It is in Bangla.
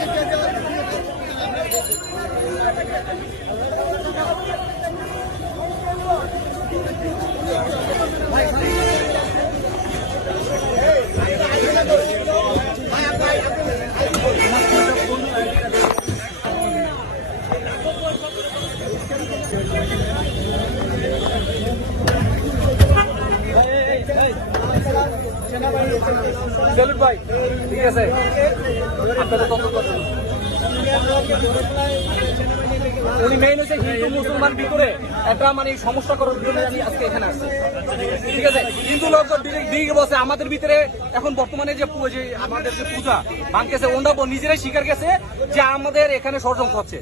আমাদের সেলুট ভাই ঠিক আছে। আপনাদের তথ্য উনি মেইন হচ্ছে হিন্দু, মুসলমান ভিতরে। একটা মানে সমস্যা করার জন্য আমি আজকে এখানে আসছি। ঠিক আছে? হিন্দু লোক দিকে বসে, আমাদের ভিতরে এখন বর্তমানে যে আমাদের যে পূজা ভাঙতেছে, ওনারা নিজেরাই স্বীকার গেছে যে আমাদের এখানে ষড়যন্ত্র হচ্ছে।